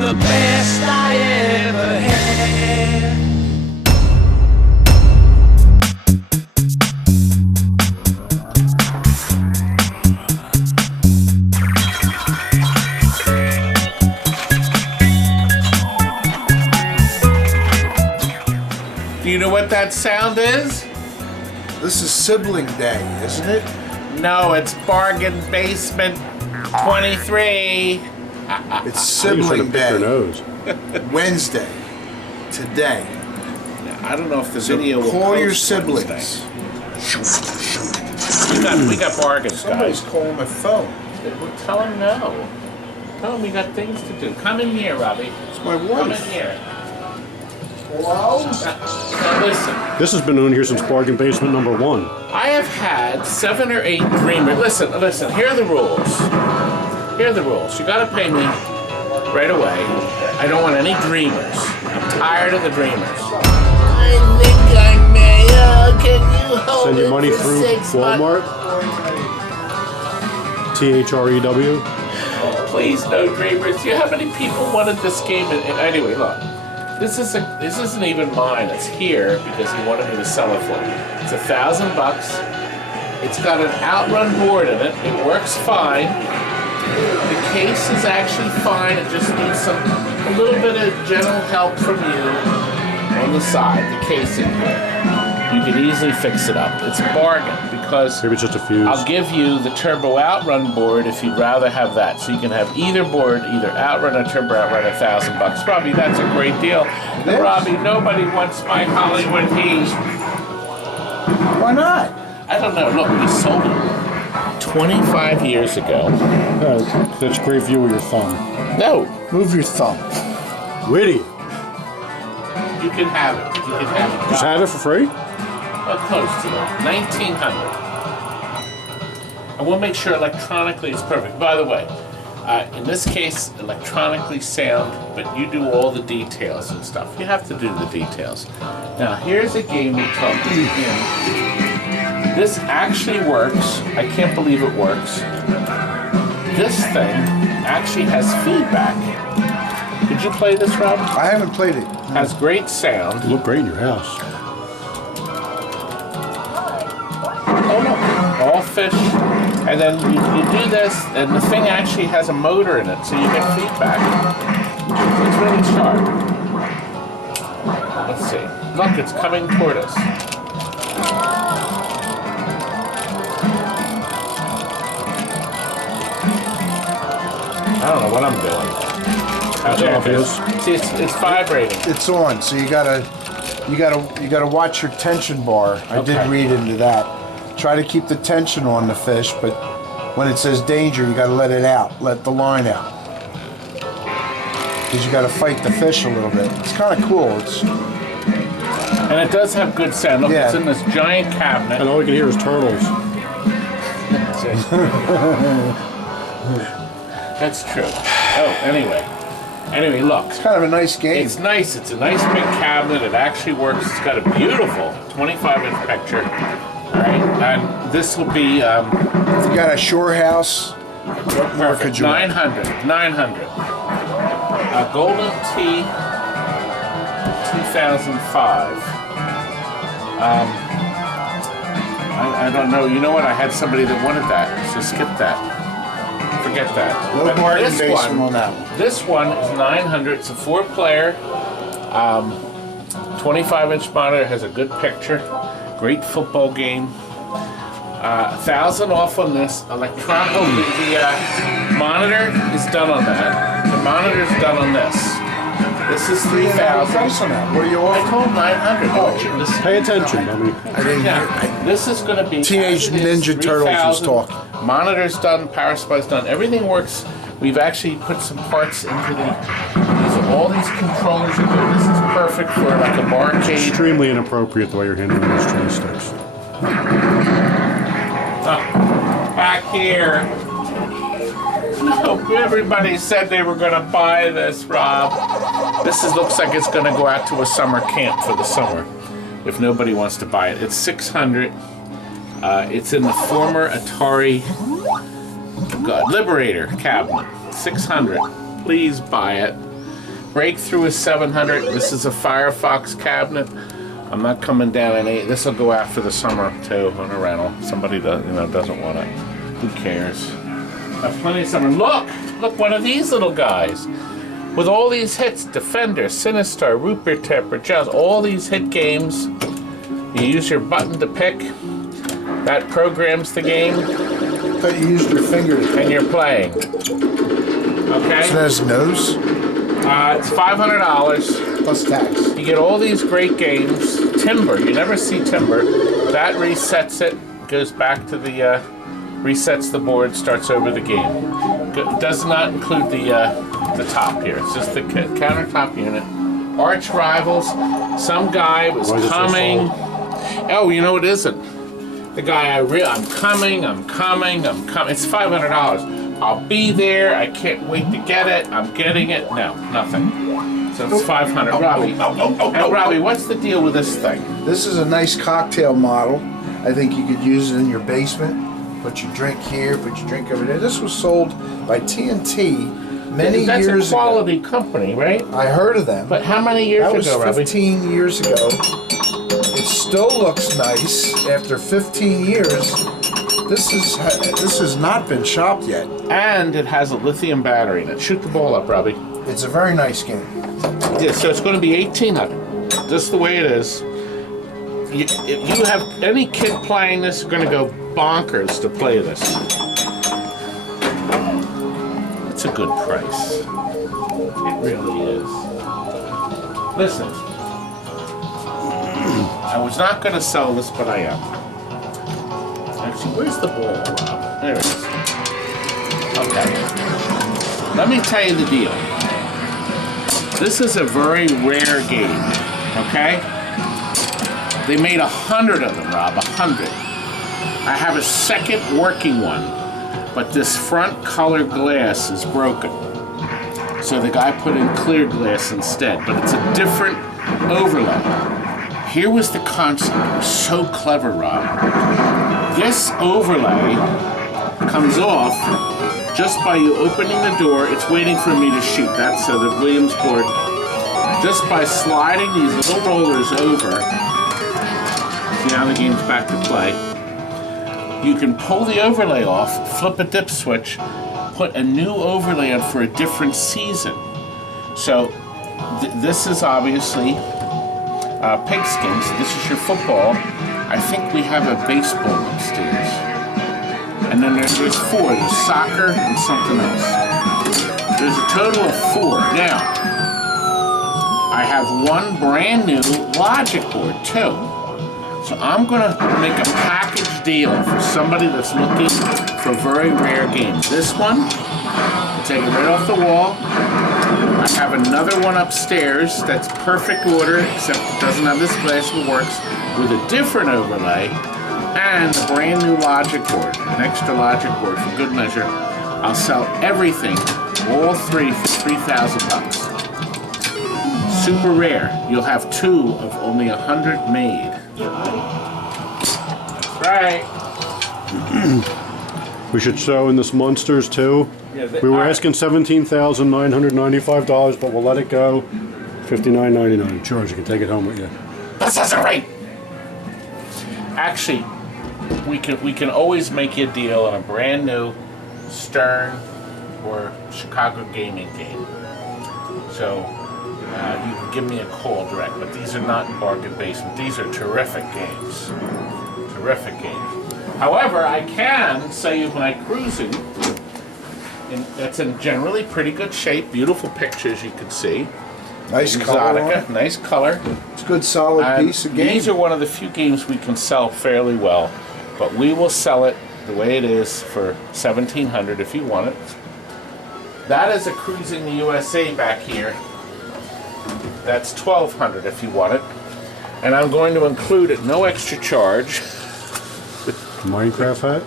the best I ever had. Do you know what that sound is? This is sibling day, isn't it? No, it's Bargain Basement 23. It's sibling day. Nose. Wednesday. Today. I don't know if the video will call your post siblings. Wednesday. We got bargains, Somebody's guys. calling my phone. Well, tell them no. Tell them we got things to do. Come in here, Robbie. It's my Come wife. in here. Hello? Now listen. This has been on here since Bargain Basement number 1. I have had 7 or 8 dreamers. Listen, here are the rules. Here are the rules. You gotta pay me right away. I don't want any dreamers. I'm tired of the dreamers. I think I may. Can you hold Send your money for through 6 months? Walmart. THREW. Please, no dreamers. Do you know how many people wanted this game? And anyway, look. This isn't even mine. It's here because he wanted me to sell it for him. It's $1,000. It's got an Outrun board in it. It works fine. The case is actually fine. It just needs a little bit of gentle help from you on the side. The casing here. You could easily fix it up. It's a bargain because Maybe it's just a fuse. I'll give you the Turbo Outrun board if you'd rather have that. So you can have either board, either Outrun or Turbo Outrun, $1,000. Robbie, that's a great deal. And Robbie, nobody wants my Hollywood heat. Why not? I don't know. Look, we sold it 25 years ago. That's a great view of your thumb. No, Move your thumb. Witty. you can have it. You can have it. Just have it for free? Well, close to that. 1900. I want to make sure electronically it's perfect. By the way, in this case, electronically sound, but you do all the details and stuff. You have to do the details. Now, here's a game we talked to him. This actually works. I can't believe it works. This thing actually has feedback. Did you play this, Rob? I haven't played it. Has great sound. You look great in your house. Oh no, all fish. And then you do this, and the thing actually has a motor in it, so you get feedback. It's really sharp. Let's see. Look, it's coming toward us. I don't know what I'm doing. There it is. See, it's vibrating. It's on, so you gotta watch your tension bar. I did read into that. Try to keep the tension on the fish, but when it says danger, you gotta let it out. Let the line out. Because you gotta fight the fish a little bit. It's kind of cool. And it does have good sound. Look, it's in this giant cabinet. And all you can hear is turtles. That's true. Oh, anyway, look. It's kind of a nice game. It's nice. It's a nice big cabinet. It actually works. It's got a beautiful 25-inch picture. All right, and this will be. If you got a shore house, what more could you want? 900. Golden T 2005. I don't know. You know what? I had somebody that wanted that, so skip that. Forget that. No But bargain this basement one, on that one. This one is 900. It's a 4-player, 25-inch monitor. Has a good picture. Great football game. 1,000 off on this. Electronic. Oh, the monitor is done on that. The monitor's done on this. This is 3,000. What are you I offering? told 900. Oh, this, Pay attention, dummy. I didn't hear. this is going to be Teenage Ninja Turtles was talking. Monitor's done, power supply's done, everything works. We've actually put some parts into all these controllers are good. This is perfect for like a barcade. Extremely inappropriate the way you're handling those joysticks. Back here. No, everybody said they were going to buy this, Rob. This looks like it's going to go out to a summer camp for the summer. If nobody wants to buy it, it's 600. It's in the former Atari Liberator cabinet. 600. Please buy it. Breakthrough is 700. This is a Firefox cabinet. I'm not coming down any. This will go out for the summer too on a rental. Somebody doesn't want it. Who cares? I have plenty of summer. Look, one of these little guys with all these hits: Defender, Sinistar, Rupert Temper, Just all these hit games. You use your button to pick. That programs the game. But you used your finger to and you're playing. Okay. So that's nose. It's $500 plus tax. You get all these great games. Timber, you never see Timber. That resets it, goes back to the, resets the board, starts over the game. Does not include the top here. It's just the countertop unit. Arch Rivals. Some guy was coming. Oh, you know it isn't. The guy I'm coming. It's $500. I'll be there. I can't wait to get it. I'm getting it. No, nothing. So it's $500. Robbie. Robbie, what's the deal with this thing? This is a nice cocktail model. I think you could use it in your basement. Put your drink here, put your drink over there. This was sold by TNT many years ago. That's a quality company, right? I heard of them. But how many years ago, Robbie? That was 15 years ago. It still looks nice after 15 years. This has not been shopped yet. And it has a lithium battery in it. Shoot the ball up, Robbie. It's a very nice game. Yeah, so it's going to be $1,800. Just the way it is. If you have any kid playing this, you're going to go bonkers to play this. It's a good price. It really is. Listen. I was not going to sell this, but I am. Actually, where's the ball, Rob? There it is. Okay. Let me tell you the deal. This is a very rare game, okay? They made 100 of them, Rob, 100. I have a second working one, but this front color glass is broken. So the guy put in clear glass instead, but it's a different overlay. Here was the concept. It was so clever, Rob. This overlay comes off just by you opening the door. It's waiting for me to shoot. That's so the Williams board. Just by sliding these little rollers over. See, now the game's back to play. You can pull the overlay off, flip a dip switch, put a new overlay on for a different season. So this is obviously Pigskins. This is your football. I think we have a baseball upstairs. And then there's 4. There's soccer and something else. There's a total of 4. Now, I have one brand new logic board too. So I'm going to make a package deal for somebody that's looking for very rare games. This one, I'll take it right off the wall. I have another one upstairs that's perfect order, except it doesn't have this glass, but works, with a different overlay, and a brand new logic board, an extra logic board for good measure. I'll sell everything, all 3 for $3,000. Super rare. You'll have 2 of only 100 made. That's right. We should show in this Monsters too. Yeah, We were asking $17,995, but we'll let it go. $59.99. George, you can take it home with you. This isn't right. Actually, we can always make you a deal on a brand new Stern or Chicago gaming game. So you can give me a call direct, but these are not bargain basement. These are terrific games. Terrific games. However, I can sell you my Cruisin. That's in generally pretty good shape. Beautiful pictures you can see. Nice color. Exotica, nice color. It's a good solid piece of game. These are one of the few games we can sell fairly well, but we will sell it the way it is for $1,700 if you want it. That is a Cruisin USA back here. That's $1,200 if you want it. And I'm going to include at no extra charge. Minecraft hat?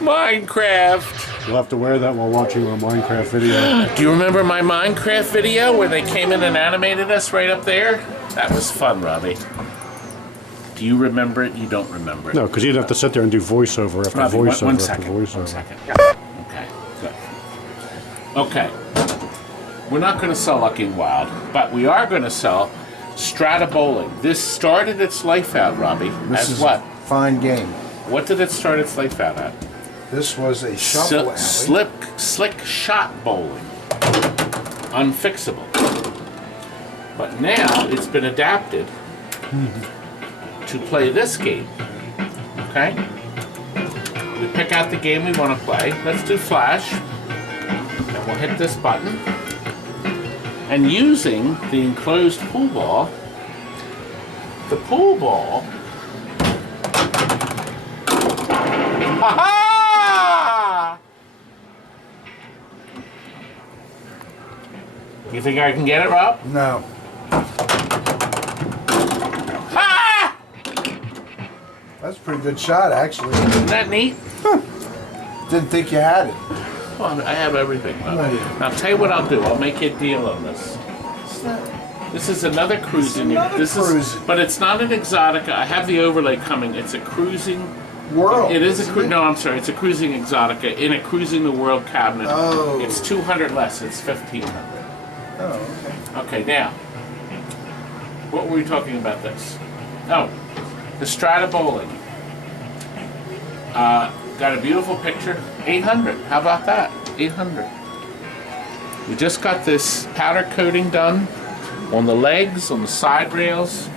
Minecraft! You'll have to wear that while watching our Minecraft video. Do you remember my Minecraft video where they came in and animated us right up there? That was fun, Robbie. Do you remember it? You don't remember it. No, because you'd have to sit there and do voiceover after Robbie, voiceover one after second. voiceover. 1 second. Okay, good. Okay. we're not going to sell Lucky and Wild, but we are going to sell Strata Bowling. This started its life out, Robbie, This as is what? a fine game. What did it start its life out at? This was a shuffle alley. Slick shot bowling. Unfixable. But now it's been adapted to play this game. Okay? We pick out the game we want to play. Let's do Flash. And we'll hit this button. And using the enclosed pool ball, the pool ball. Ha-ha! You think I can get it, Rob? No. Ah! That's a pretty good shot, actually. Isn't that neat? Didn't think you had it. Well, I have everything. Rob. No, you don't. Now, I'll tell you what I'll do. I'll make you a deal on this. This is another cruising. But it's not an Exotica. I have the overlay coming. It's a cruising World. It is a no. I'm sorry. It's a cruising Exotica in a cruising the world cabinet. Oh. It's 200 less. It's 1,500. Oh, okay. Okay, now, what were we talking about this? Oh, the Strata Bowling. Got a beautiful picture. 800. How about that? 800. We just got this powder coating done on the legs, on the side rails,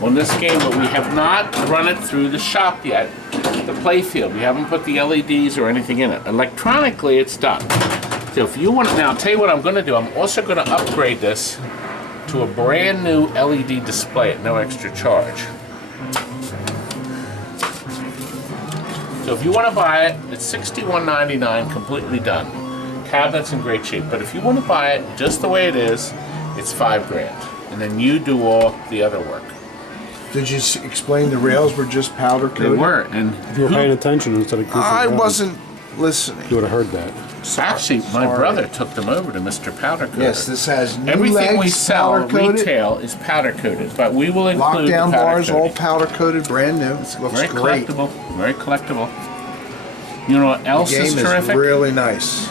on this game, but we have not run it through the shop yet, the playfield. We haven't put the LEDs or anything in it. Electronically, it's done. So if you want to, now I'll tell you what I'm going to do. I'm also going to upgrade this to a brand new LED display at no extra charge. So if you want to buy it, it's $61.99, completely done. Cabinet's in great shape, but if you want to buy it just the way it is, it's $5 grand, and then you do all the other work. Did you explain the rails were just powder coated? They were, and If you were paying attention instead of goofing I around, wasn't listening. You would have heard that. actually my Sorry. brother took them over to Mr. Powder Coater. Yes, this has new Everything we legs, sell powder-coated. retail is powder coated, but we will include Lockdown the powder bars, all coating. powder coated, brand new. Looks Very great. collectible. Very collectible. You know what else The is game terrific? is really nice.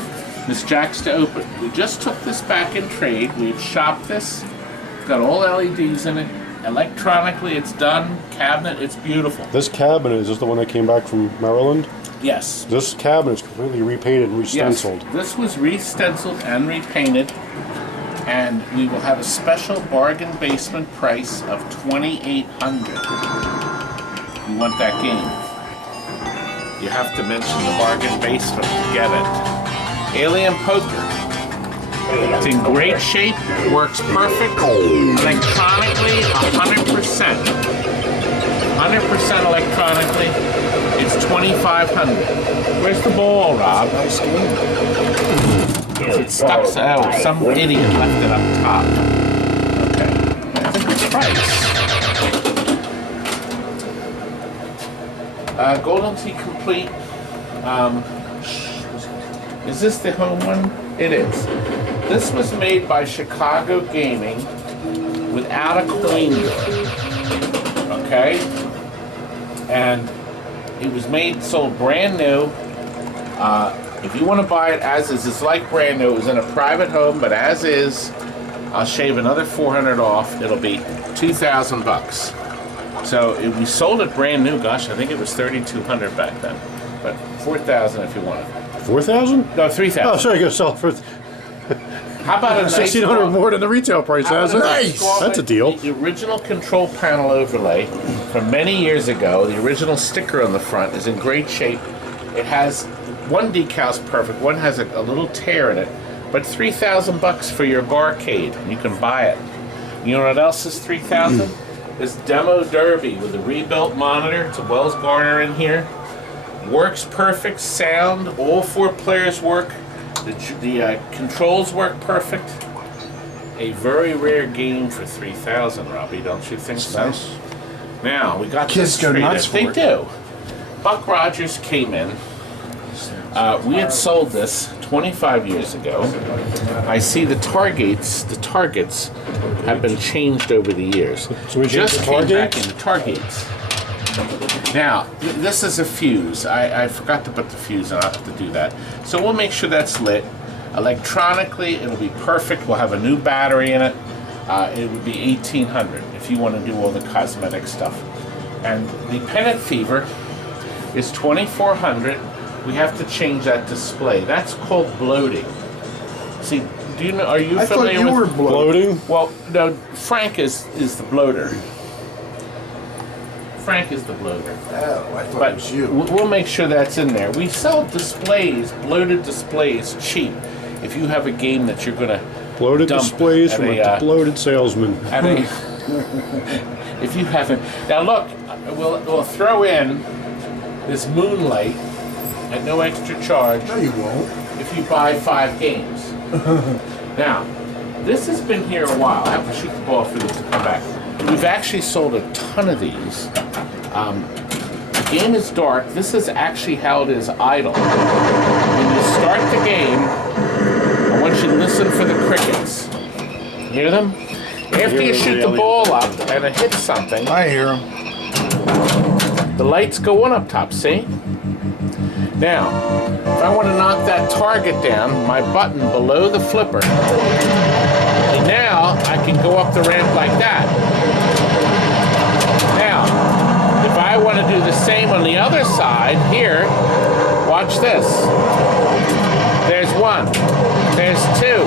This Jack's to open. We just took this back in trade. We've shopped this. It's got all LEDs in it. Electronically, it's done. Cabinet, it's beautiful. This cabinet is just the one that came back from Maryland. Yes. This cabinet is completely repainted and re-stenciled. Yes. This was re-stenciled and repainted, and we will have a special bargain basement price of $2,800. You want that game? You have to mention the bargain basement to get it. Alien Poker. It's in great shape, works perfect, electronically 100%. 100% electronically, it's $2,500. Where's the ball, Rob? Nice game. It's stuck, oh, some idiot left it up top. Okay, that's a good price. Golden Tee Complete. Is this the home one? It is. This was made by Chicago Gaming without a coin door. Okay? And it was sold brand new. If you want to buy it as is, it's like brand new. It was in a private home, but as is, I'll shave another $400 off. It'll be $2,000. So if we sold it brand new, gosh, I think it was $3,200 back then. But $4,000 if you want it. 4,000? No, $3,000. Oh, sorry, you gotta sell it for How about a nice 1,600 more than the retail price, has it? Nice. That's a deal. The original control panel overlay from many years ago, the original sticker on the front is in great shape. It has one decal's perfect, one has a little tear in it, but $3,000 for your barcade, and you can buy it. You know what else is $3,000? This Demo Derby with a rebuilt monitor. It's a Wells Garner in here. Works perfect, sound, all 4 players work. The controls work perfect. A very rare game for $3,000, Robbie, don't you think so? Nice. Now, we got Kids this go traded. nuts for They it. do. Buck Rogers came in. We had sold this 25 years ago. I see the targets have been changed over the years. So we changed just the came back targets? in the targets. Now, this is a fuse. I forgot to put the fuse on. I'll have to do that. So we'll make sure that's lit. Electronically, it'll be perfect. We'll have a new battery in it. It would be $1,800 if you want to do all the cosmetic stuff. And the Pennant Fever is $2,400. We have to change that display. That's called bloating. See, do you know? Are you familiar I thought you with were bloating. Well, no. Frank is the bloater. Frank is the bloater. Oh, I thought But it was you. we'll make sure that's in there. We sell displays, bloated displays, cheap. If you have a game that you're gonna Bloated dump displays at from a bloated salesman. at a, if you haven't, now look, we'll throw in this Moonlight at no extra charge. No, you won't. If you buy 5 games. Now, this has been here a while. I have to shoot the ball for this to come back. We've actually sold a ton of these. The game is dark. This is actually how it is idle. When you start the game, I want you to listen for the crickets. Hear them? After you shoot the ball up and it hits something, I hear him. the lights go on up top, see? Now, if I want to knock that target down, my button below the flipper, and now I can go up the ramp like that. Now, if I want to do the same on the other side, here, watch this. There's 1, there's 2.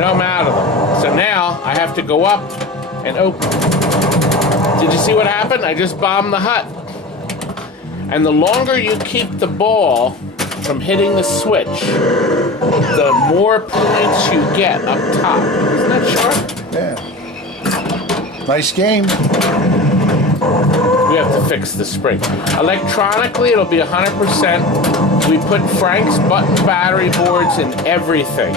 No, I'm out of them. So now I have to go up and open. Did you see what happened? I just bombed the hut. And the longer you keep the ball from hitting the switch, the more points you get up top. Isn't that sharp? Yeah. Nice game. We have to fix the spring. Electronically, it'll be 100%. We put Frank's button battery boards in everything.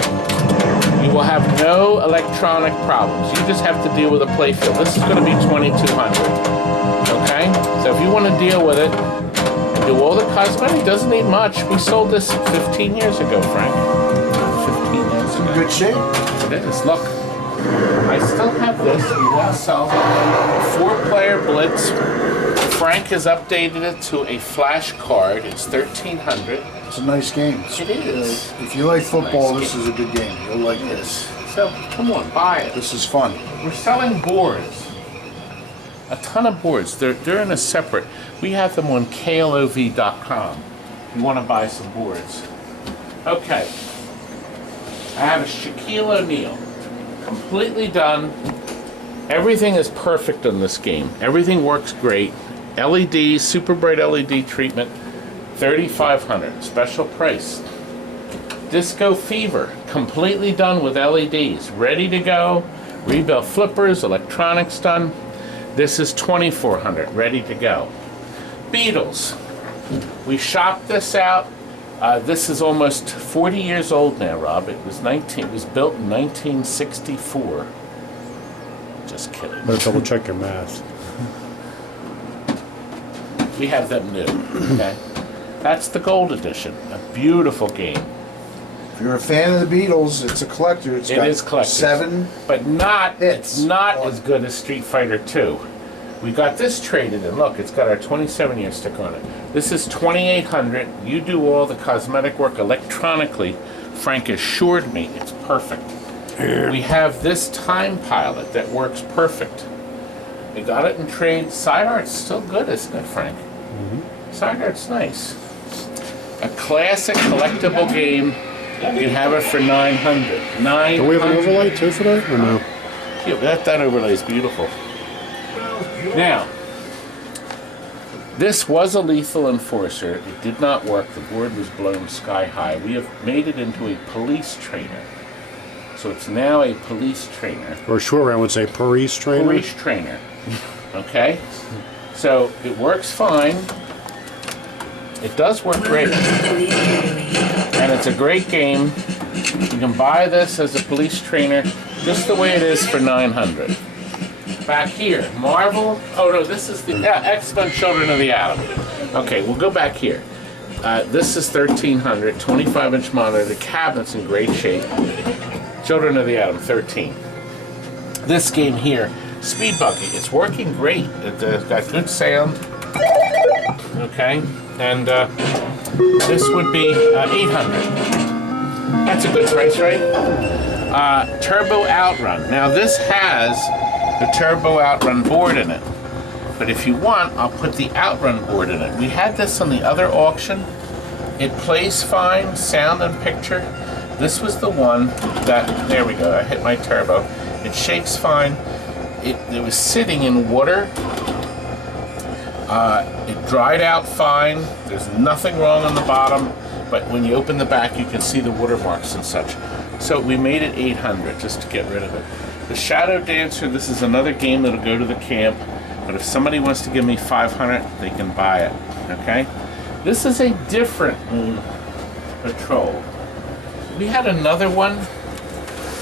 You will have no electronic problems. You just have to deal with a playfield. This is going to be $2,200. Okay? So if you want to deal with it, do all the cosmetic, doesn't need much. We sold this 15 years ago, Frank. 15 years ago. Good shape. It is. Look, I still have this. We now sell a 4-player Blitz. Frank has updated it to a flash card. It's $1,300. It's a nice game. It is. If you like football, Nice this is a good game. You'll like It this. is. So, come on, buy it. This is fun. We're selling boards. A ton of boards. They're in a separate. We have them on KLOV.com. If you want to buy some boards. Okay. I have a Shaquille O'Neal. Completely done. Everything is perfect on this game. Everything works great. LED, super bright LED treatment. $3,500. Special price. Disco Fever. Completely done with LEDs. Ready to go. Rebuilt flippers. Electronics done. This is $2,400, ready to go. Beatles. We shopped this out. This is almost 40 years old now, Rob. It was built in 1964. Just kidding. Better double check your math. We have them new. Okay. That's the gold edition. A beautiful game. If you're a fan of the Beatles, it's a collector. It's It got is collector's. 7. But not, Hits. it's not as good as Street Fighter 2. We got this traded in. Look, it's got our 27-year sticker on it. This is $2,800. You do all the cosmetic work electronically. Frank assured me it's perfect. We have this Time Pilot that works perfect. We got it in trade. Side art's still good, isn't it, Frank? Side art's nice. A classic collectible game. You can have it for $900. Do we have an overlay too for that, or no? Yeah, that overlay is beautiful. Now, this was a Lethal Enforcer. It did not work. The board was blown sky high. We have made it into a police trainer. So it's now a police trainer. Or short round would say Paris trainer. Police trainer. Okay? So it works fine. It does work great. And it's a great game. You can buy this as a police trainer just the way it is for $900. Back here, Marvel. Oh no, this is the Xmen Children of the Atom. Okay, we'll go back here. This is $1,300, 25-inch monitor. The cabinet's in great shape. Children of the Atom, $13. This game here, Speed Buggy. It's working great. It's got good sound. Okay, and this would be $800. That's a good price, right? Turbo Outrun. Now this has the Turbo Outrun board in it. But if you want, I'll put the Outrun board in it. We had this on the other auction. It plays fine, sound and picture. This was the one that, there we go, I hit my turbo. It shakes fine. It was sitting in water. It dried out fine. There's nothing wrong on the bottom, but when you open the back, you can see the watermarks and such. So we made it 800 just to get rid of it. The Shadow Dancer, this is another game that'll go to the camp, but if somebody wants to give me 500, they can buy it, okay? This is a different Moon Patrol. We had another one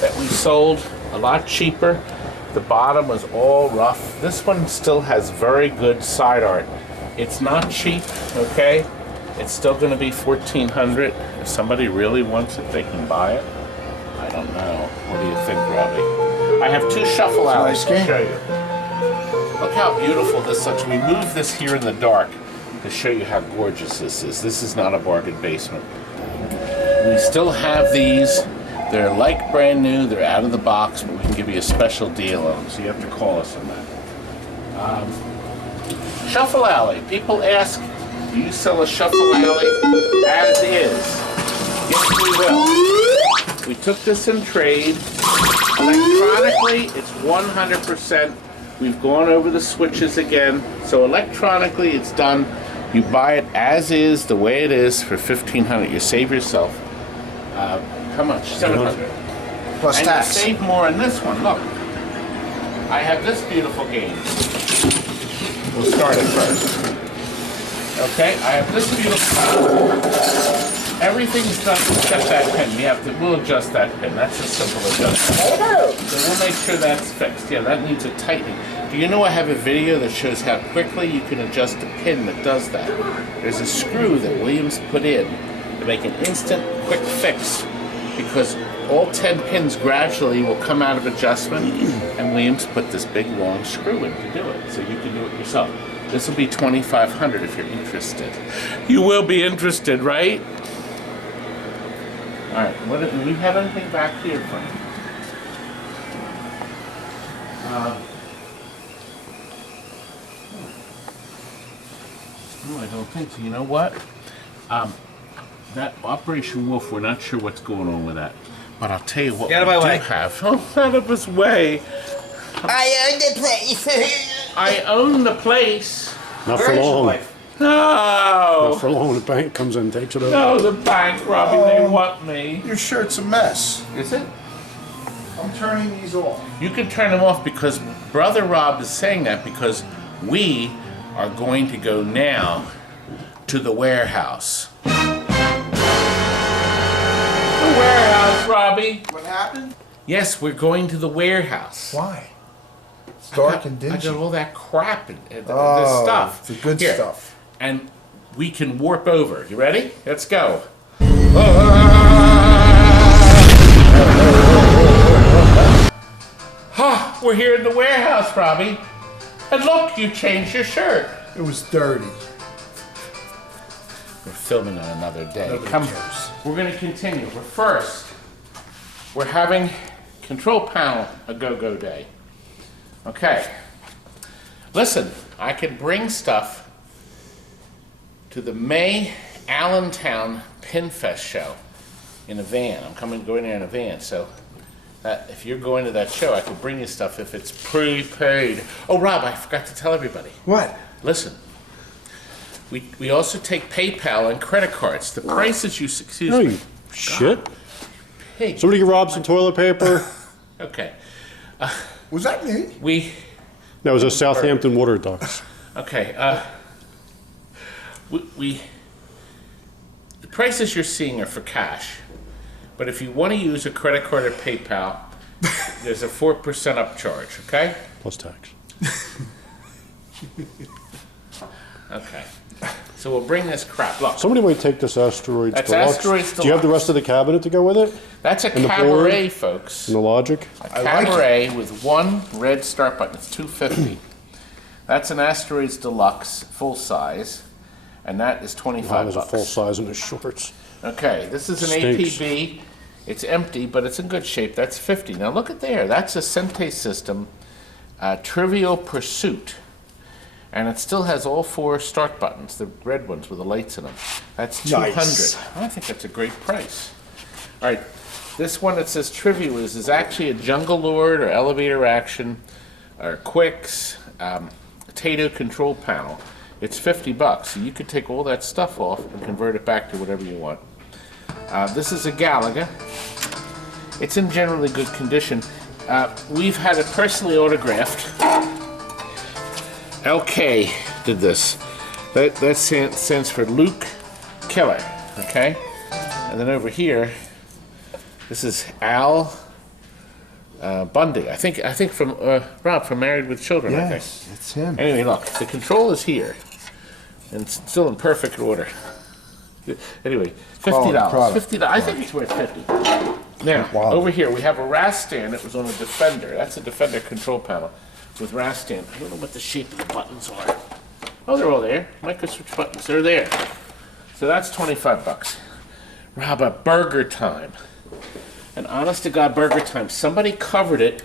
that we sold a lot cheaper. The bottom was all rough. This one still has very good side art. It's not cheap, okay? It's still gonna be 1,400. If somebody really wants it, they can buy it. I don't know. What do you think, Robbie? I have two shuffle alleys to show you. Look how beautiful this looks. We moved this here in the dark to show you how gorgeous this is. This is not a bargain basement. We still have these. They're like brand new. They're out of the box, but we can give you a special deal on them, so you have to call us on that. Shuffle alley. People ask, do you sell a shuffle alley as is? Yes, we will. We took this in trade. Electronically, it's 100%. We've gone over the switches again. So electronically, it's done. You buy it as is, the way it is, for $1,500. You save yourself. How much? 700. Plus and tax. You save more on this one. Look, I have this beautiful game. We'll start it first. Okay, I have this beautiful. Everything's done except that pin. We'll adjust that pin. That's a simple adjustment. So we'll make sure that's fixed. Yeah, that needs a tightening. Do you know I have a video that shows how quickly you can adjust a pin that does that? There's a screw that Williams put in to make an instant, quick fix, because all 10 pins gradually will come out of adjustment, and Williams put this big long screw in to do it, so you can do it yourself. This will be $2,500 if you're interested. You will be interested, right? All right, do we have anything back here for you? I don't think so. You know what? That Operation Wolf, we're not sure what's going on with that. But I'll tell you what we do have. Oh, out of his way. I own the place. I own the place. Not for long. No. Not for long. The bank comes in and takes it over. No, the bank, Robbie, they want me. Your shirt's a mess. Is it? I'm turning these off. You can turn them off because Brother Rob is saying that because we are going to go now to the warehouse. The warehouse, Robbie. What happened? Yes, we're going to the warehouse. Why? It's dark and dingy. I got all that crap and the stuff. The good stuff. And we can warp over. You ready? Let's go. We're here in the warehouse, Robbie. And look, you changed your shirt. It was dirty. We're filming on another day. Nobody Come, cares. we're going to continue. We're having control panel a go-go day. Okay. Listen, I can bring stuff to the May Allentown Pinfest show in a van. I'm going there in a van, so that if you're going to that show, I can bring you stuff if it's prepaid. Oh, Rob, I forgot to tell everybody. What? Listen, we also take PayPal and credit cards. The prices you excuse Oh, me. you shit. Hey. Somebody robbed some toilet paper. Okay. Was that me? That was a Southampton water ducts. Okay. The prices you're seeing are for cash, but if you want to use a credit card or PayPal, there's a 4% upcharge. Okay. Plus tax. Okay. So we'll bring this crap. Look. Somebody might take this Asteroids That's Deluxe. Asteroids Do you have the Deluxe. rest of the cabinet to go with it? That's a And the cabaret, board? folks. And the logic? A cabaret with one red start button. It's $250. That's an Asteroids Deluxe, full size, and that is $25. There's a full size in the shorts. Okay, this is an Stinks. APB. It's empty, but it's in good shape. That's 50. Now look at there. That's a Sente System Trivial Pursuit. And it still has all 4 start buttons, the red ones with the lights in them. That's 200. Nice. I think that's a great price. All right, this one that says Trivial is actually a Jungle Lord or Elevator Action or Quicks potato control panel. It's 50 bucks. So you could take all that stuff off and convert it back to whatever you want. This is a Galaga. It's in generally good condition. We've had it personally autographed. LK did this. That stands for Luke Killer, okay? And then over here, this is Al Bundy. I think from Rob from Married with Children. I think. Yes, it's him. Anyway, look, the control is here, and it's still in perfect order. Anyway, $50. $50. I think it's worth 50. Now, Wow. over here we have a RAS stand that was on a Defender. That's a Defender control panel with RAS stand. I don't know what the shape of the buttons are. Oh, they're all there. Micro switch buttons. They're there. So that's 25 bucks. Rob, a Burger Time. An honest to God Burger Time. Somebody covered it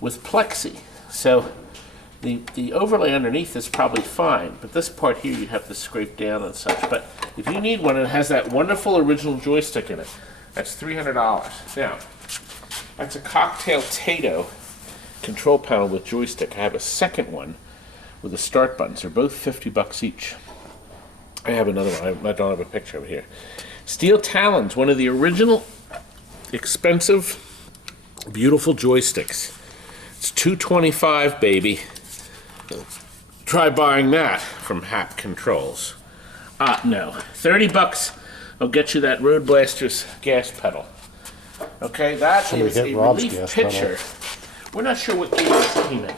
with plexi. So the overlay underneath is probably fine, but this part here you have to scrape down and such. But if you need one, it has that wonderful original joystick in it. That's $300. Now, that's a Cocktail Tato control panel with joystick. I have a second one with the start buttons. They're both 50 bucks each. I have another one. I don't have a picture over here. Steel Talons, one of the original expensive, beautiful joysticks. It's $225, baby. Try buying that from Hap Controls. No. 30 bucks will get you that Road Blaster's gas pedal. Okay, that Somebody is hit a Rob's relief gas pitcher. We're not sure what game this came in.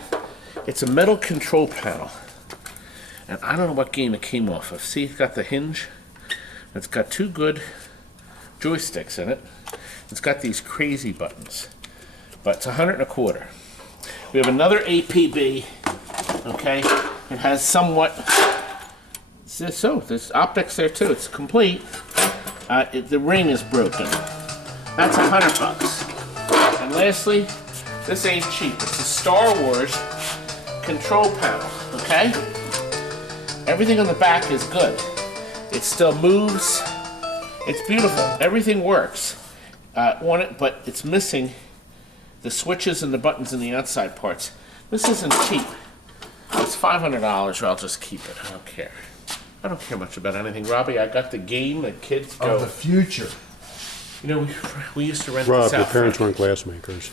It's a metal control panel. And I don't know what game it came off of. See, it's got the hinge. It's got 2 good joysticks in it. It's got these crazy buttons. But it's $125. We have another APB. Okay, it has somewhat. So there's optics there too. It's complete. The ring is broken. That's $100 bucks. And lastly, this ain't cheap. It's a Star Wars control panel. Okay, everything on the back is good. It still moves. It's beautiful. Everything works on it, but it's missing the switches and the buttons in the outside parts. This isn't cheap. It's $500, or I'll just keep it. I don't care. I don't care much about anything. Robbie, I got the game that kids go. Of the future. You know, we used to rent Rob, this out. your parents weren't glass makers.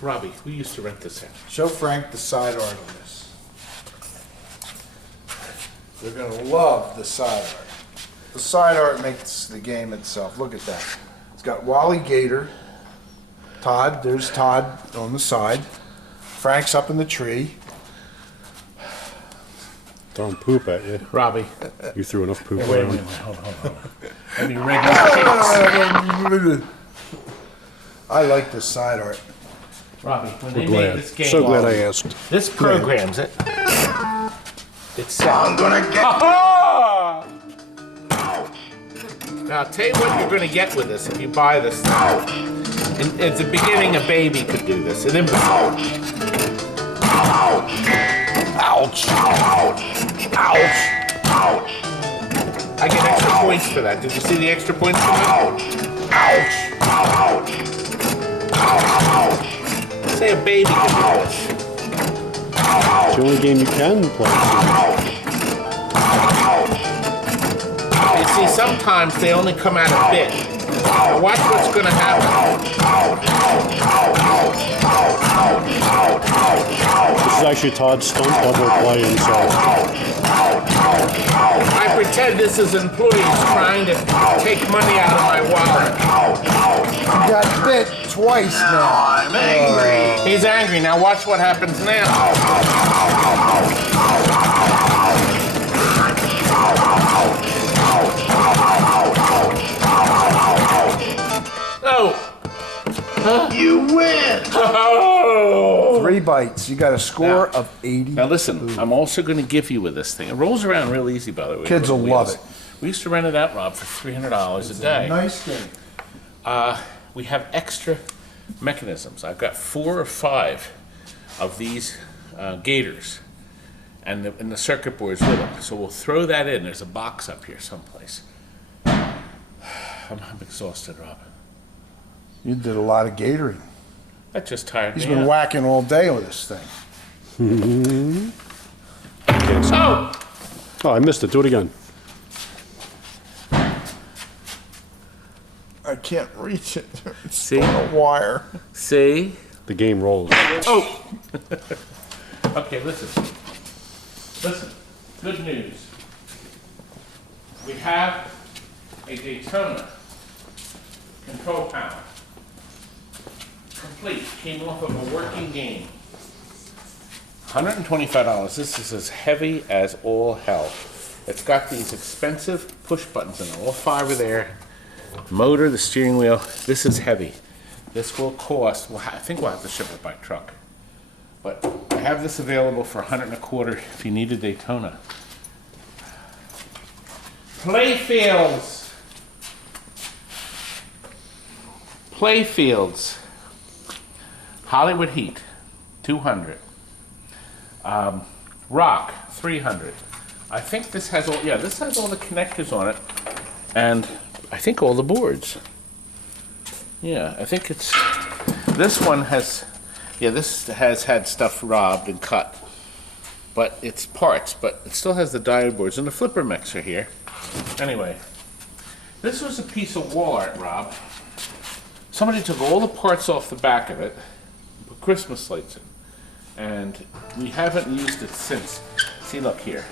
Robbie, we used to rent this out. Show Frank the side art on this. They're going to love the side art. The side art makes the game itself. Look at that. It's got Wally Gator. Todd, there's Todd on the side. Frank's up in the tree. Throwing poop at you. Robbie. You threw enough poop Wait a around. minute. Hold on. I mean, regular kicks. I like this side art. Robbie, when they made Glad. this game, So glad I asked. this programs it. It's I'm gonna get Now, I'll tell you what you're going to get with this if you buy this thing. At the beginning, a baby could do this. And then, ouch. I get extra points for that. Did you see the extra points for that? Say a baby could do this. It's the only game you can play. You see, sometimes they only come out a bit. Now watch what's going to happen. This is actually Todd's stunt double playing, so I pretend this is employees trying to take money out of my wallet. You got bit twice now. I'm angry. He's angry. Now watch what happens now. Oh. You win. Oh. 3 bites. You got a score of 80. Now listen, I'm also going to give you with this thing. It rolls around real easy, by the way. Kids will love it. We used to rent it out, Rob, for $300 a day. Nice thing. we have extra mechanisms. I've got 4 or 5 of these gators, and the circuit boards with them. So we'll throw that in. There's a box up here someplace. I'm exhausted, Rob. You did a lot of gatoring. That just tired He's me been out. whacking all day with this thing. Oh! Oh, I missed it. Do it again. I can't reach it. It's See? on a wire. See? The game rolls. Oh! Okay, listen. Listen. Good news. We have a Daytona control panel. Complete. Came off of a working game. $125. This is as heavy as all hell. It's got these expensive push buttons in it. All 5 are there. Motor, the steering wheel. This is heavy. This will cost, well, I think we'll have to ship it by truck. But I have this available for $125 if you need a Daytona. Playfields. Playfields. Hollywood Heat, 200. Rock, 300. I think this has all, yeah, this has all the connectors on it, and I think all the boards. Yeah, I think it's, this one has, yeah, this has had stuff robbed and cut, but it's parts, but it still has the diode boards, and the flipper mixer here. Anyway, this was a piece of wall art, Rob. Somebody took all the parts off the back of it, put Christmas lights in, and we haven't used it since. See, look here.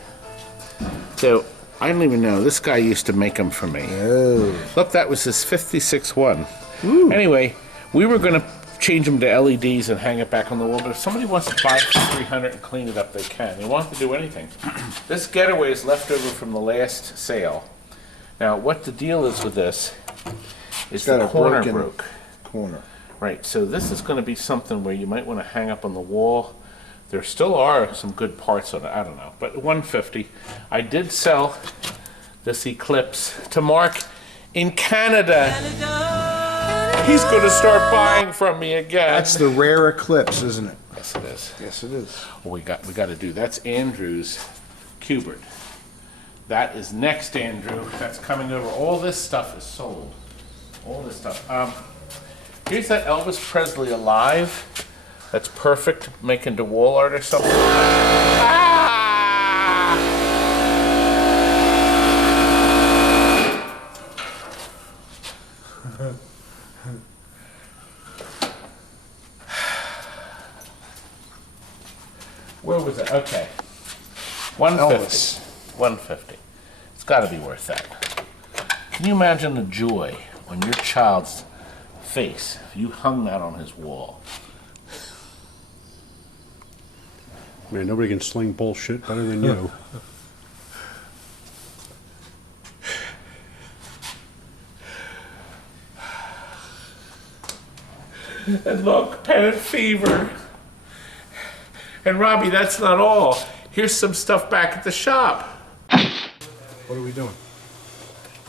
So, I don't even know. This guy used to make them for me. Oh. Look, that was his 56 one. Ooh. Anyway, we were going to change them to LEDs and hang it back on the wall, but if somebody wants to buy it for $300 and clean it up, they can. They want to do anything. This getaway is left over from the last sale. Now, what the deal is with this is the corner broke. Corner. Right, so this is going to be something where you might want to hang up on the wall. There still are some good parts on it, I don't know, but $150. I did sell this Eclipse to Mark in Canada. He's going to start buying from me again. That's the rare Eclipse, isn't it? Yes, it is. Yes, it is. Well, we got to do, that's Andrew's Cubert. That is next, Andrew. That's coming over. All this stuff is sold. All this stuff. Here's that Elvis Presley Alive. That's perfect, making the wall art or something. Ah! Where was it? Okay. $150. $150. It's got to be worth that. Can you imagine the joy on your child's face if you hung that on his wall? Man, nobody can sling bullshit better than you. And look, Pennant Fever. And Robbie, that's not all. Here's some stuff back at the shop. What are we doing?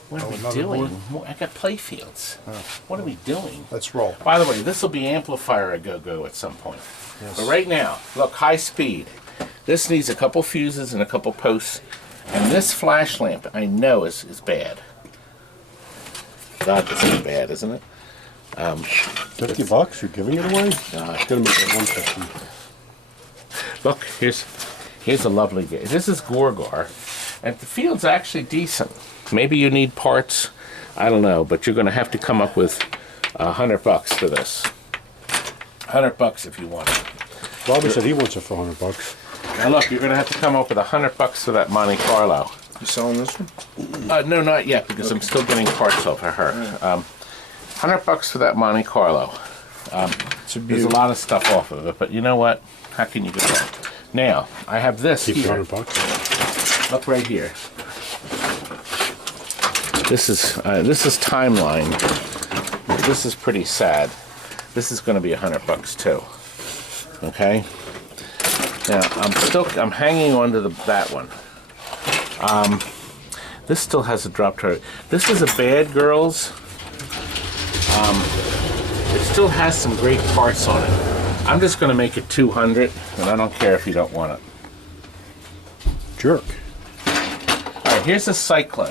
What are we doing? I got Playfields. Oh. What are we doing? Let's roll. By the way, this will be amplifier a go-go at some point. Yes. But right now, look, high speed. This needs a couple fuses and a couple posts. And this flash lamp, I know, is bad. God, this is bad, isn't it? $50? You're giving it away? No, It's gonna make it $150. Look, here's a lovely game. This is Gorgar, and the field's actually decent. Maybe you need parts, I don't know, but you're going to have to come up with $100 for this. $100 if you want it. Bobby said he wants it for $100. Now look, you're going to have to come up with $100 for that Monte Carlo. You selling this one? No, not yet, because I'm still getting parts off of her. $100 for that Monte Carlo. There's a lot of stuff off of it, but you know what? How can you go wrong? Now, I have this Keep here. $100. Look right here. This is Timeline. This is pretty sad. This is going to be $100 too. Okay. Now I'm hanging on to that one. This still has a drop turret. This is a Bad Girls It still has some great parts on it. I'm just going to make it 200, and I don't care if you don't want it. Jerk. All right, here's a Cyclone.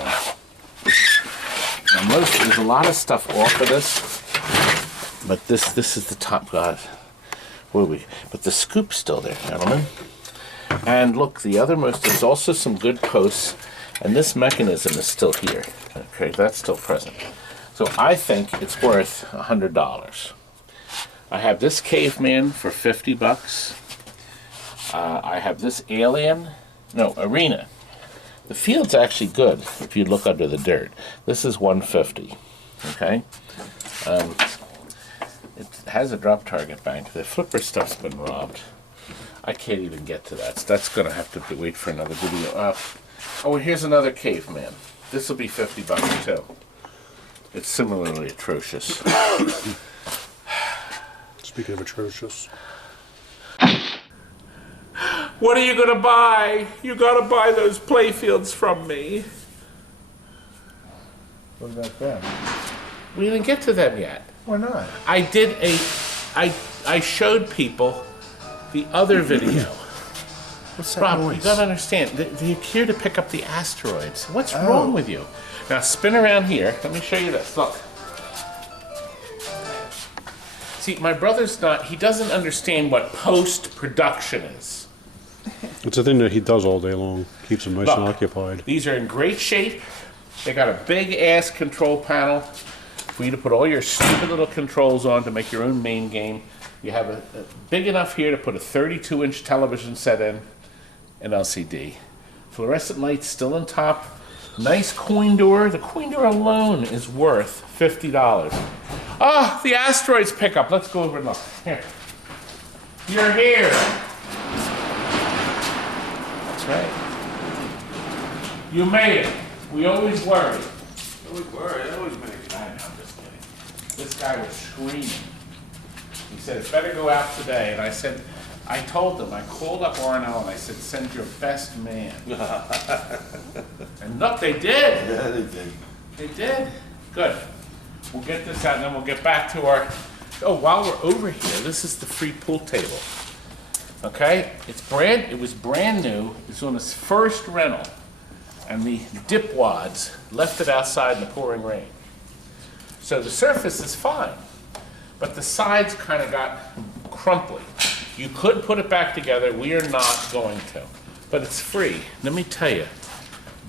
Now there's a lot of stuff off of this, but this is the top. God, where are we? But the scoop's still there, gentlemen. And look, the othermost, there's also some good posts, and this mechanism is still here. Okay, that's still present. So I think it's worth $100. I have this caveman for 50 bucks. I have this arena. The field's actually good if you look under the dirt. This is 150. Okay. It has a drop target bank. The flipper stuff's been robbed. I can't even get to that. So that's going to have to wait for another video. Oh, here's another caveman. This will be 50 bucks too. It's similarly atrocious. Speaking of atrocious. What are you going to buy? You got to buy those playfields from me. What about them? We didn't get to them yet. Why not? I showed people the other video. What's that Rob, noise? you gotta understand, they're here to pick up the asteroids. What's wrong with you? Now spin around here. Let me show you this. Look. See, my brother's he doesn't understand what post-production is. It's a thing that he does all day long. Keeps him nice and occupied. These are in great shape. They got a big-ass control panel for you to put all your stupid little controls on to make your own main game. You have a big enough here to put a 32-inch television set in, an LCD. Fluorescent lights still on top. Nice coin door. The coin door alone is worth $50. Ah, the asteroids pickup. Let's go over and look. Here. You're here. That's right. You made it. We always worry. Always worry. Always make it. I know, I'm just kidding. This guy was screaming. He said, it better go out today. And I said, I told them, I called up R&L and I said, send your best man. And look, they did. Yeah, they did. They did. Good. We'll get this out and then we'll get back to our... Oh, while we're over here, this is the free pool table. Okay? It was brand new. It's on its first rental. And the dipwads left it outside in the pouring rain. So the surface is fine. But the sides kind of got crumply. You could put it back together. We are not going to. But it's free. Let me tell you,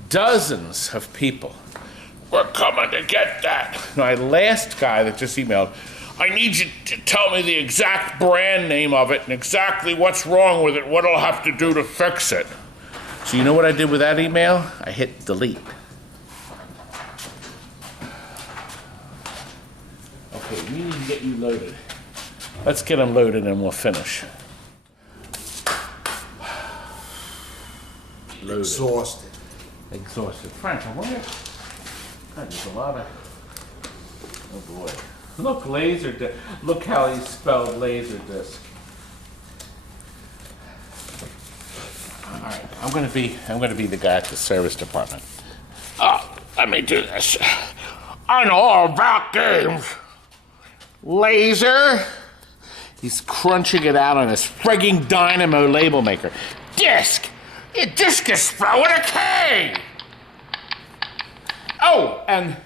dozens of people were coming to get that. My last guy that just emailed, I need you to tell me the exact brand name of it and exactly what's wrong with it, what I'll have to do to fix it. So you know what I did with that email? I hit delete. Okay, we need to get you loaded. Let's get them loaded and we'll finish. Loaded. Exhausted. Exhausted. Frank, I wonder... God, there's a lot of... Oh boy. Look, Laserdisc. Look how he spelled Laserdisc. All right, I'm gonna be the guy at the service department. Oh, let me do this. I know all about games. Laser. He's crunching it out on his frigging dynamo label maker. Disc. Your disc is spelled with a K. Oh, and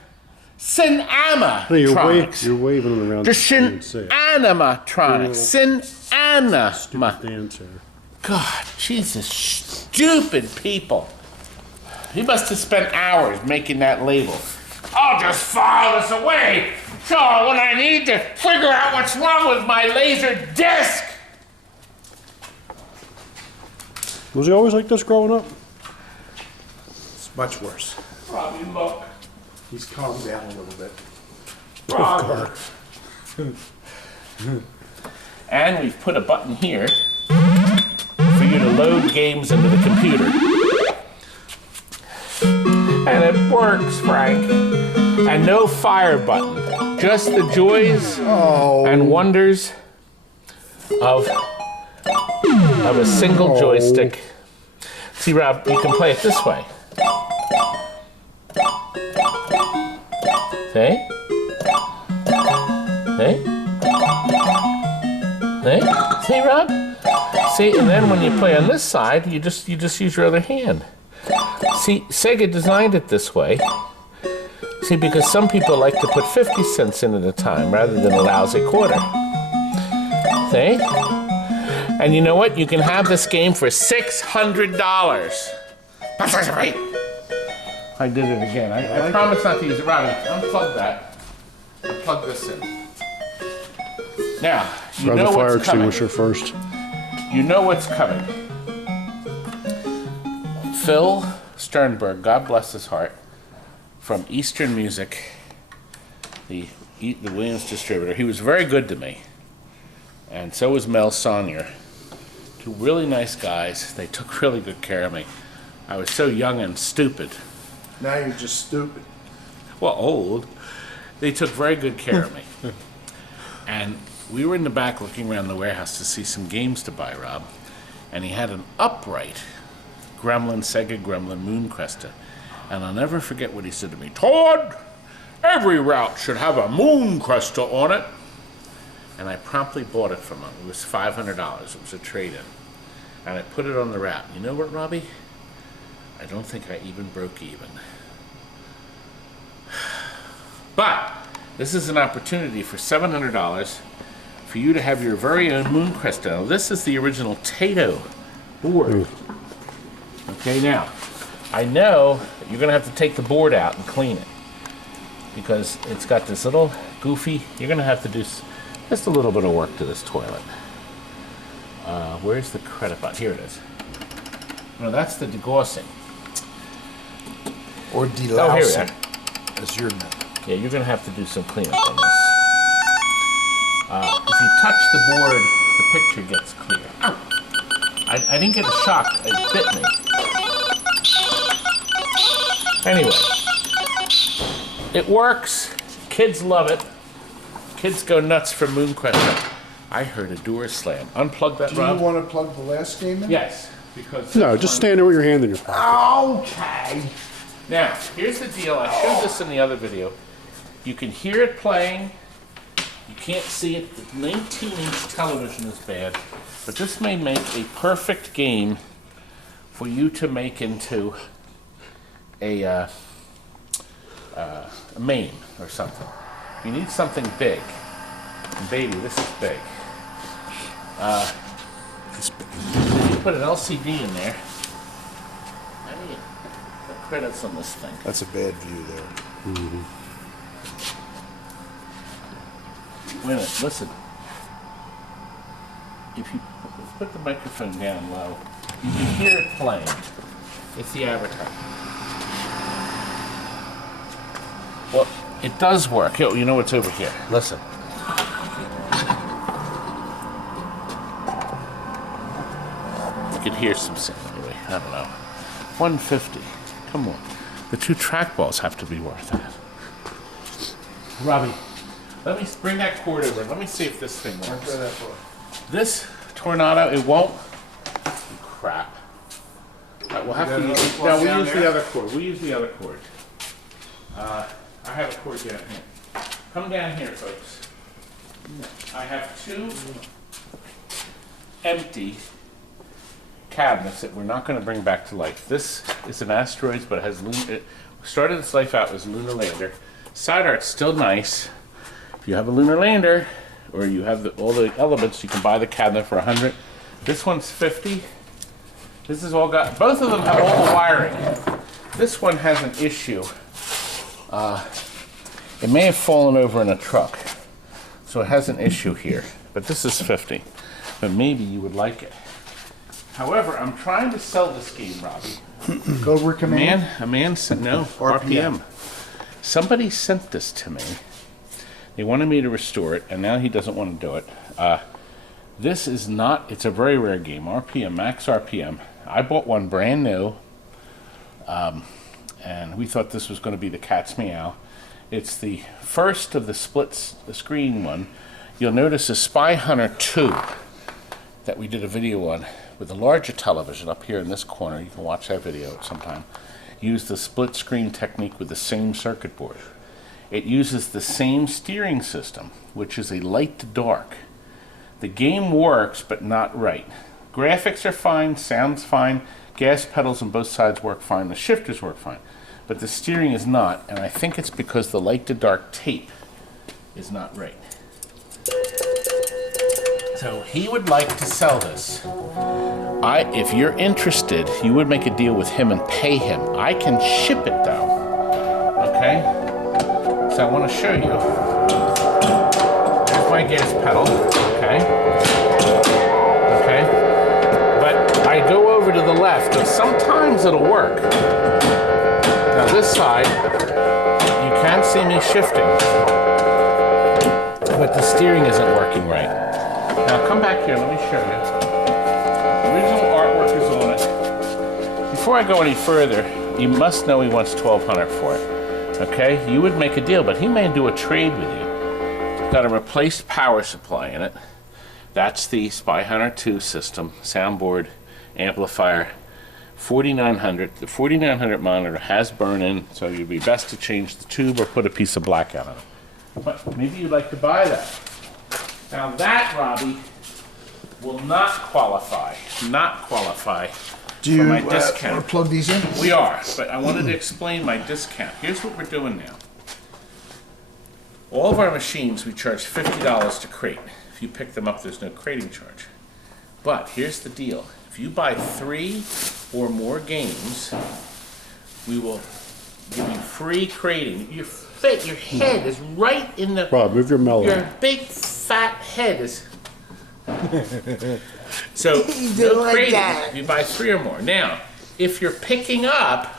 Cinematronics. You're waving it around. The Cinematronics. Cinema. Stupid dancer. God, Jesus, stupid people. He must have spent hours making that label. I'll just file this away. So when I need to figure out what's wrong with my laser disc. Was he always like this growing up? It's much worse. Robbie, look. He's calmed down a little bit. Robbie. And we've put a button here for you to load games into the computer. And it works, Frank. And no fire button. Just the joys and wonders of a single joystick. See, Rob, you can play it this way. See? See? See? See, Rob? See, and then when you play on this side, you just use your other hand. See, Sega designed it this way. See, because some people like to put 50 cents in at a time rather than a lousy quarter. See? And you know what? You can have this game for $600. I did it again. I promise not to use it. Robbie, unplug that. Plug this in. Now, you Grab know the fire what's coming. extinguisher first. You know what's coming. Phil Sternberg, God bless his heart, from Eastern Music, the Williams distributor. He was very good to me. And so was Mel Saunier. Two really nice guys. They took really good care of me. I was so young and stupid. Now you're just stupid. Well, old. They took very good care of me. And we were in the back looking around the warehouse to see some games to buy, Rob. And he had an upright Sega Gremlin Mooncresta. And I'll never forget what he said to me. Todd, every route should have a Mooncresta on it. And I promptly bought it from him. It was $500. It was a trade-in. And I put it on the route. You know what, Robbie? I don't think I even broke even. But this is an opportunity for $700 for you to have your very own Mooncresta. Now, this is the original Tato board. Okay, now, I know that you're going to have to take the board out and clean it because it's got this little goofy, you're going to have to do just a little bit of work to this toilet. Where's the credit button? Here it is. No, that's the degaussing. Or Oh, here we are. delousing, as your name. Yeah, you're going to have to do some cleanup on this. If you touch the board, the picture gets clear. Ow! I didn't get a shock. It bit me. Anyway, it works. Kids love it. Kids go nuts for Mooncresta. I heard a door slam. Unplug that, Do Rob. you want to plug the last game in? Yes, because... No, just stand there with your hand in your pocket. Okay. Now, here's the deal. I showed this in the other video. You can hear it playing. You can't see it. The 19-inch television is bad. But this may make a perfect game for you to make into a main or something. You need something big. And baby, this is big. If you put an LCD in there, I need the credits on this thing. That's a bad view there. Wait a minute, listen. If you put the microphone down low, you can hear it playing. It's the advertisement. Well, it does work. You know what's over here. Listen. You can hear some sound anyway. I don't know. 150. Come on. The two trackballs have to be worth that. Robbie, let me bring that cord over. Let me see if this thing works. This Tornado, it won't. Crap. All right, we'll have to use. No, we use the other cord. We use the other cord. I have a cord down here. Come down here, folks. I have two empty cabinets that we're not going to bring back to life. This is an Asteroids, but it has it started its life out as Lunar Lander. Side art's still nice. If you have a Lunar Lander, or you have all the elements, you can buy the cabinet for $100. This one's $50. This has all got. Both of them have all the wiring. This one has an issue. It may have fallen over in a truck, so it has an issue here. But this is $50. But maybe you would like it. However, I'm trying to sell this game, Robbie. Go recommend. A man sent, no, RPM. Somebody sent this to me. They wanted me to restore it, and now he doesn't want to do it. This is not, it's a very rare game. RPM, max RPM. I bought one brand new, and we thought this was going to be the cat's meow. It's the first of the split screen one. You'll notice a Spy Hunter 2 that we did a video on with a larger television up here in this corner. You can watch that video at some time. Use the split screen technique with the same circuit board. It uses the same steering system, which is a light to dark. The game works, but not right. Graphics are fine, sound's fine, gas pedals on both sides work fine, the shifters work fine, but the steering is not, and I think it's because the light to dark tape is not right. So he would like to sell this. If you're interested, you would make a deal with him and pay him. I can ship it though, okay? So I want to show you. There's my gas pedal, okay? Okay? But I go over to the left, and sometimes it'll work. Now this side, you can see me shifting, but the steering isn't working right. Now come back here, let me show you. The original artwork is on it. Before I go any further, you must know he wants $1,200 for it. Okay? You would make a deal, but he may do a trade with you. It's got a replaced power supply in it. That's the Spy Hunter 2 system, soundboard, amplifier, 4900. The 4900 monitor has burn-in, so you'd be best to change the tube or put a piece of blackout on it. But maybe you'd like to buy that. Now that, Robbie, will not qualify for my discount. Want to plug these in? We are, but I wanted to explain my discount. Here's what we're doing now. All of our machines, we charge $50 to crate. If you pick them up, there's no crating charge. But here's the deal. If you buy 3 or more games, we will give you free crating. Your head is right in the... Rob, move your mellow. Your big fat head is... So, no crating if you buy 3 or more. Now, if you're picking up,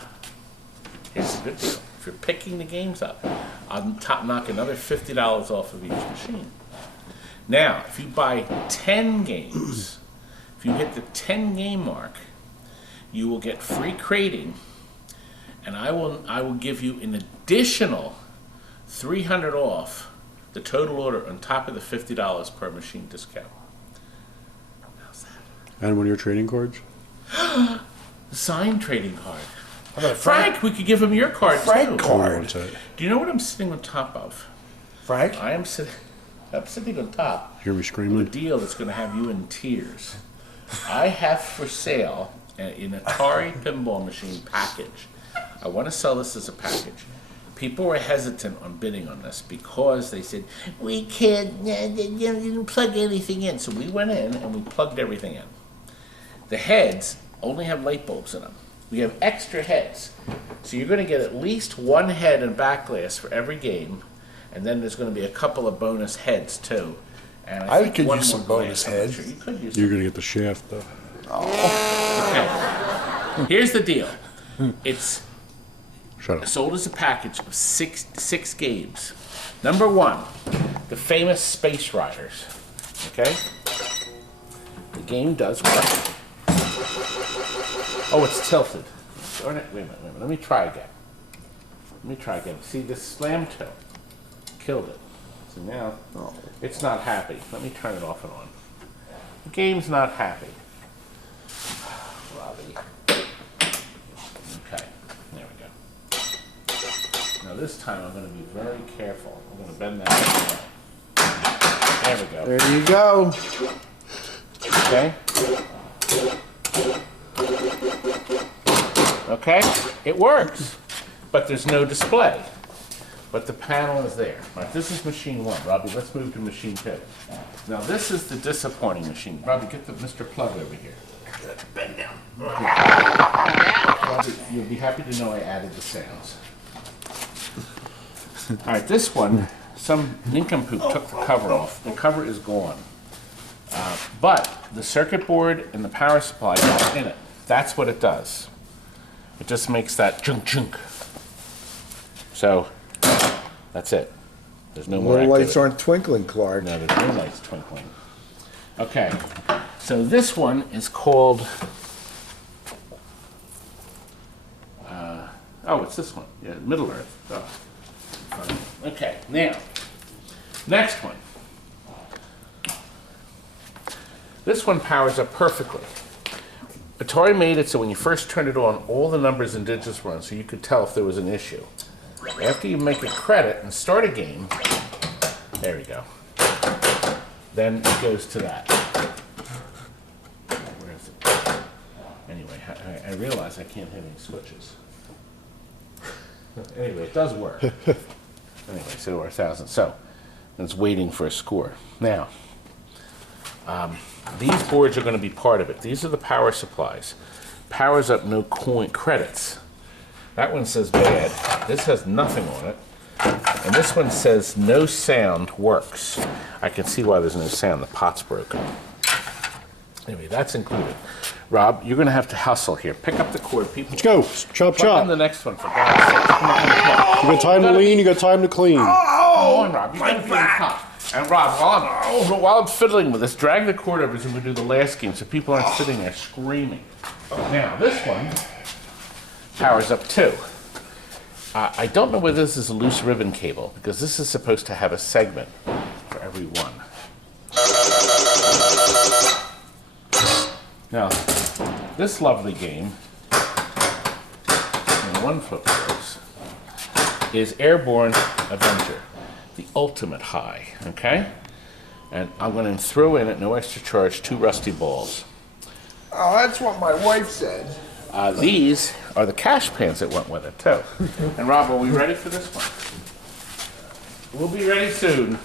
here's the good deal. If you're picking the games up, I'll knock another $50 off of each machine. Now, if you buy 10 games, if you hit the 10 game mark, you will get free crating, and I will give you an additional $300 off the total order on top of the $50 per machine discount. How's that? And one of your trading cards? The signed trading card. Frank, we could give him your card Frank too. card. Do you know what I'm sitting on top of? Frank? I'm sitting on top Hear me of a screaming? deal that's going to have you in tears. I have for sale an Atari Pinball Machine Package. I want to sell this as a package. People were hesitant on bidding on this because they said, we can't, you didn't plug anything in. So we went in and we plugged everything in. The heads only have light bulbs in them. We have extra heads. So you're going to get at least one head and back glass for every game. And then there's going to be a couple of bonus heads too. And I think could one use some more bonus glass. I'm not heads. sure. You could use You're some. going to get the shaft, though. Okay. Here's the deal. It's Shut up. sold as a package of six games. Number 1, the famous Space Riders. Okay? The game does work. Oh, it's tilted. Darn it. Wait a minute. Let me try again. See, this slam toe killed it. So now, it's not happy. Let me turn it off and on. The game's not happy. Robbie. Okay, there we go. Now this time I'm going to be very careful. I'm going to bend that way. There we go. There you go. Okay? Okay? It works. But there's no display. But the panel is there. All right, this is machine 1. Robbie, let's move to machine 2. Now this is the disappointing machine. Robbie, get the Mr. Plug over here. Bend down. Robbie, you'll be happy to know I added the sounds. All right, this one, some nincompoop took the cover off. The cover is gone. But the circuit board and the power supply are in it. That's what it does. It just makes that chunk chunk. So, that's it. There's no more More lights activity. aren't twinkling, Clark. No, there's no lights twinkling. Okay, so this one is called, it's this one. Yeah, Middle Earth. Oh. Okay, now, next one. This one powers up perfectly. Atari made it so when you first turned it on, all the numbers and digits run, so you could tell if there was an issue. After you make a credit and start a game, there we go. Then it goes to that. Where is it? Anyway, I realize I can't hit any switches. Anyway, it does work. Anyway, so we're 1,000. So it's waiting for a score. Now, these boards are going to be part of it. These are the power supplies. Powers up, no coin credits. That one says bad. This has nothing on it. And this one says no sound works. I can see why there's no sound. The pot's broken. Anyway, that's included. Rob, you're going to have to hustle here. Pick up the cord. People, Let's go. Chop, plug chop. in the next one for God's sake. Come on, come on. You got time to lean, you got time to clean. Come on, Rob. You got to feel the top. And Rob, while I'm fiddling with this, drag the cord over as we do the last game so people aren't sitting there screaming. Now, this one powers up too. I don't know whether this is a loose ribbon cable because this is supposed to have a segment for every one. Now, this lovely game, in one flip course, is Airborne Adventure, the ultimate high, okay? And I'm going to throw in at no extra charge 2 rusty balls. Oh, that's what my wife said. These are the cash pans that went with it, too. And Rob, are we ready for this one? We'll be ready soon.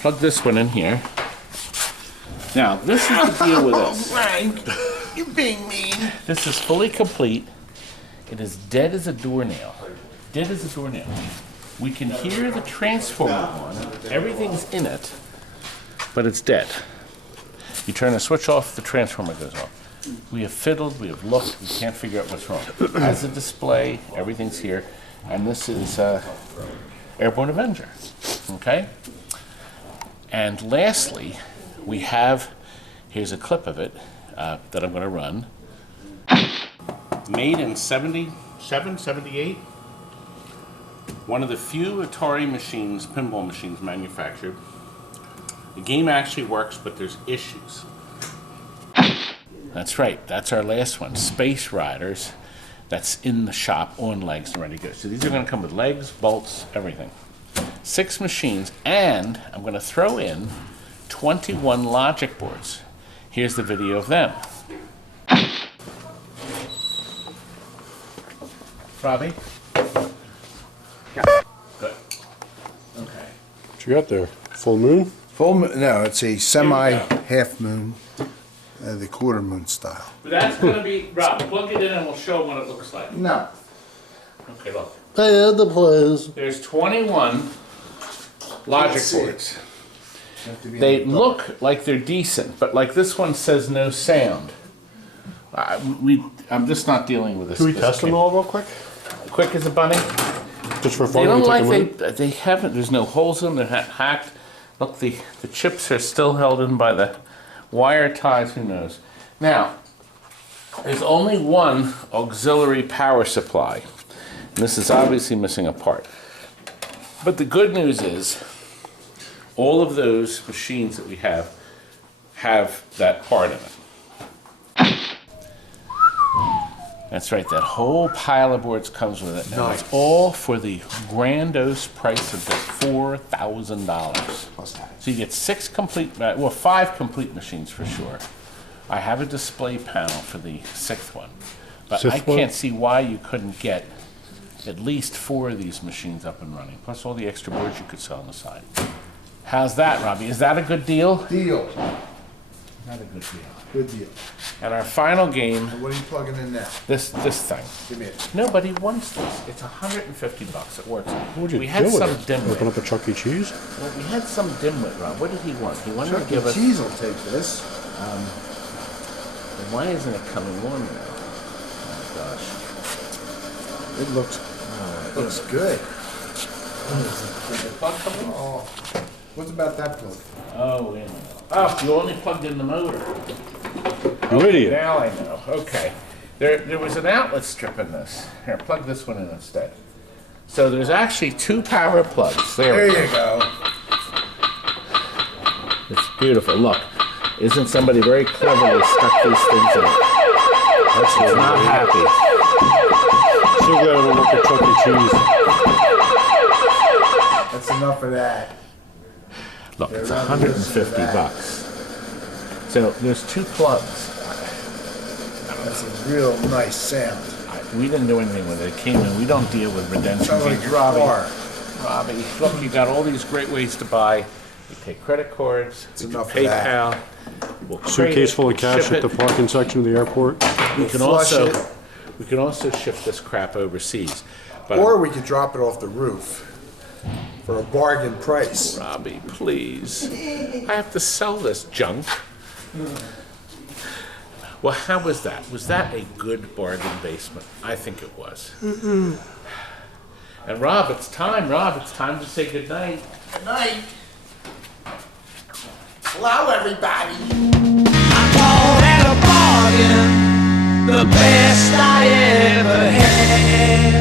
Plug this one in here. Now, this is the deal with this. Frank, you're being mean. This is fully complete. It is dead as a doornail. Dead as a doornail. We can hear the transformer on. Everything's in it, but it's dead. You turn the switch off, the transformer goes off. We have fiddled, we have looked, we can't figure out what's wrong. As a display, everything's here, and this is Airborne Avenger, okay? And lastly, we have, here's a clip of it that I'm gonna run. Made in 77, 78. One of the few Atari machines, pinball machines manufactured. The game actually works, but there's issues. That's right, that's our last one, Space Riders. That's in the shop on legs and ready to go. So these are gonna come with legs, bolts, everything. 6 machines, and I'm gonna throw in 21 logic boards. Here's the video of them. Robbie? Good. Okay. What you got there? Full moon? Full moon? No, it's a semi-half moon, the quarter moon style. But that's going to be, Rob, plug it in and we'll show them what it looks like. No. Okay, look. I had the plays. There's 21 logic boards. They look like they're decent, but like this one says no sound. I'm just not dealing with this. Can we test them all real quick? Quick as a bunny? Just for fun? They don't we take like, them in? they haven't, there's no holes in them, they're hacked. Look, the chips are still held in by the wire ties, who knows. Now, there's only one auxiliary power supply. And this is obviously missing a part. But the good news is, all of those machines that we have that part in it. That's right, that whole pile of boards comes with it. And it's all for the grandiose price of just $4,000. So you get 6 complete, well, 5 complete machines for sure. I have a display panel for the 6th one. But I can't see why you couldn't get at least 4 of these machines up and running, plus all the extra boards you could sell on the side. How's that, Robbie? Is that a good deal? Deal. Not a good deal. Good deal. And our final game, What are you plugging in now? this thing. Give me it. Nobody wants this. It's $150. It works. What would you We do had with some it? Open dimwit. up a Chuck E. Cheese? Well, we had some dimwit, Rob. What did he want? He wanted Chuck to give E. us. Cheese will take this. Why isn't it coming on now? Oh gosh. It looks good. Did the plug come in? Oh, what's about that plug? Oh, wait a minute. Oh, you only plugged in the motor. You idiot. Now I know. Okay. There was an outlet strip in this. Here, plug this one in instead. So there's actually 2 power plugs. There you go. It's beautiful. Look, isn't somebody very cleverly stuck these things in? That's not happy. Still got them like a Chuck E. Cheese. That's enough of that. Look, it's 150 bucks. So there's 2 plugs. That's a real nice sound. We didn't do anything with it. It came in. We don't deal with redemption Sounds like fees. your car. Robbie, look, you got all these great ways to buy. You take credit cards, you enough of PayPal. We'll crate Suitcase it, full of we'll cash ship at the it. parking section of the airport. We can flush also it. we can also ship this crap overseas. But Or we could drop it off the roof for a bargain price. Robbie, please. I have to sell this junk. Well, how was that? Was that a good bargain basement? I think it was. And Rob, it's time. Rob, it's time to say goodnight. Good night. Hello, everybody. I call that a bargain, the best I ever had.